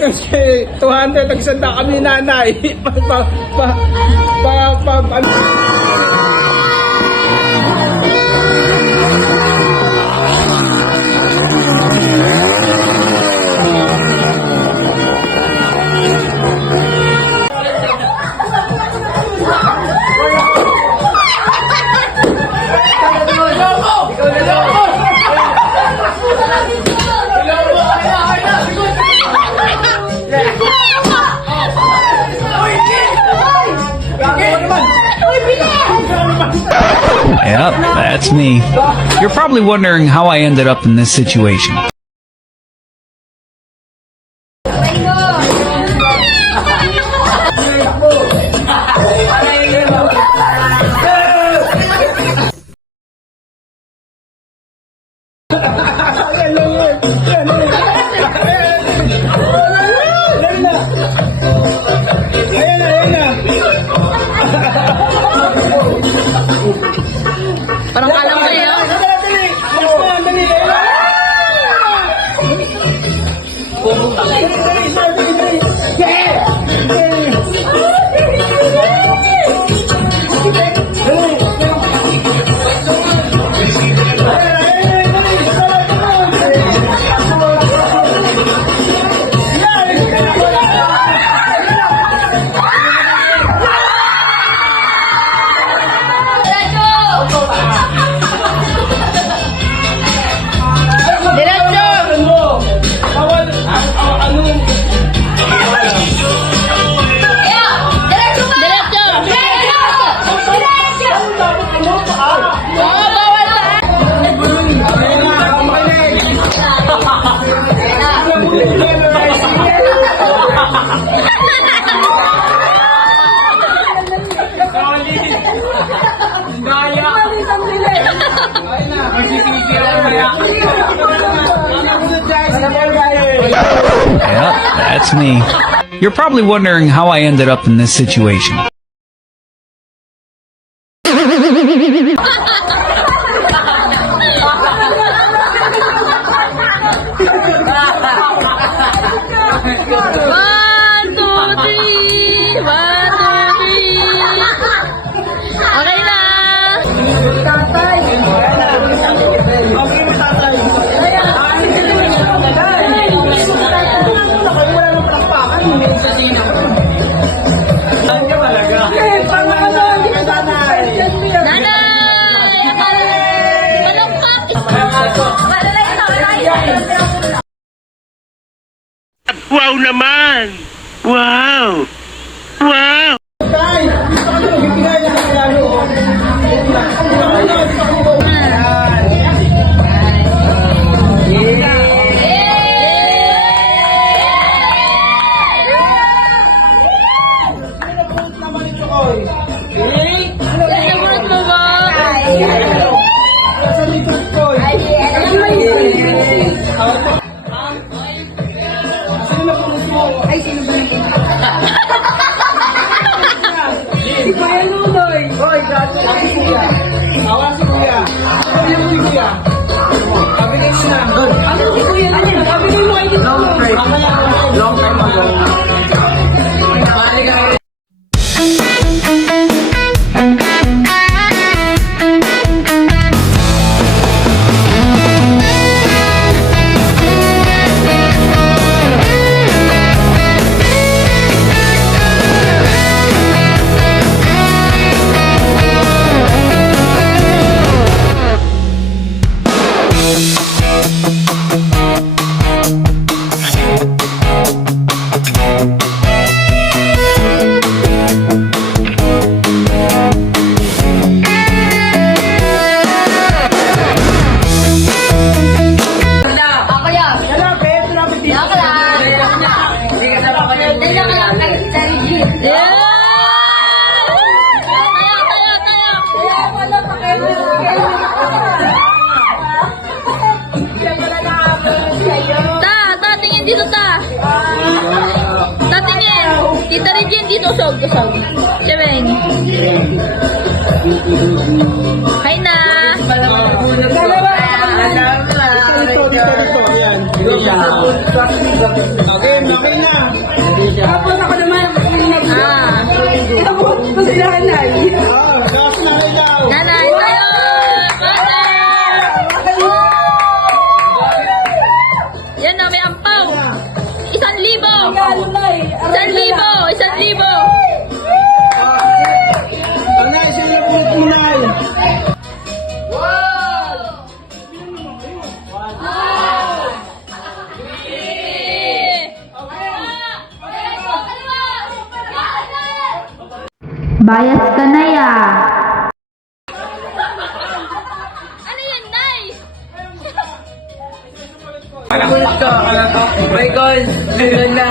200 nagsanda kami nanay. Yep, that's me. You're probably wondering how I ended up in this situation. Parang kalam ko yun. Yep, that's me. You're probably wondering how I ended up in this situation. Okay na! Wow naman! Wow! Wow! Ay, sino ba yung si Kuya Ludoy. Hoy, grabe si Kuya. Awa si Kuya. Ito yung Kuya. Kabigay mo na. Ano si Kuya Ludoy? Kabigay mo kayo dito. Long time ago. Dito ta. Tatingin. Tita Regine dito usog. Chewing. Hi na. Dalawa. Okay na. Tapos ako naman, Ah. tapos ko si nanay. Tapos na daw. Nanay, tayo! Yan na, may ampaw. 1,000! 1,000! 1,000! Nanay, sila pulot mo, Nay. Bias ka na ya. Ano yan, Nay? Ulit ko. My God, ganun na.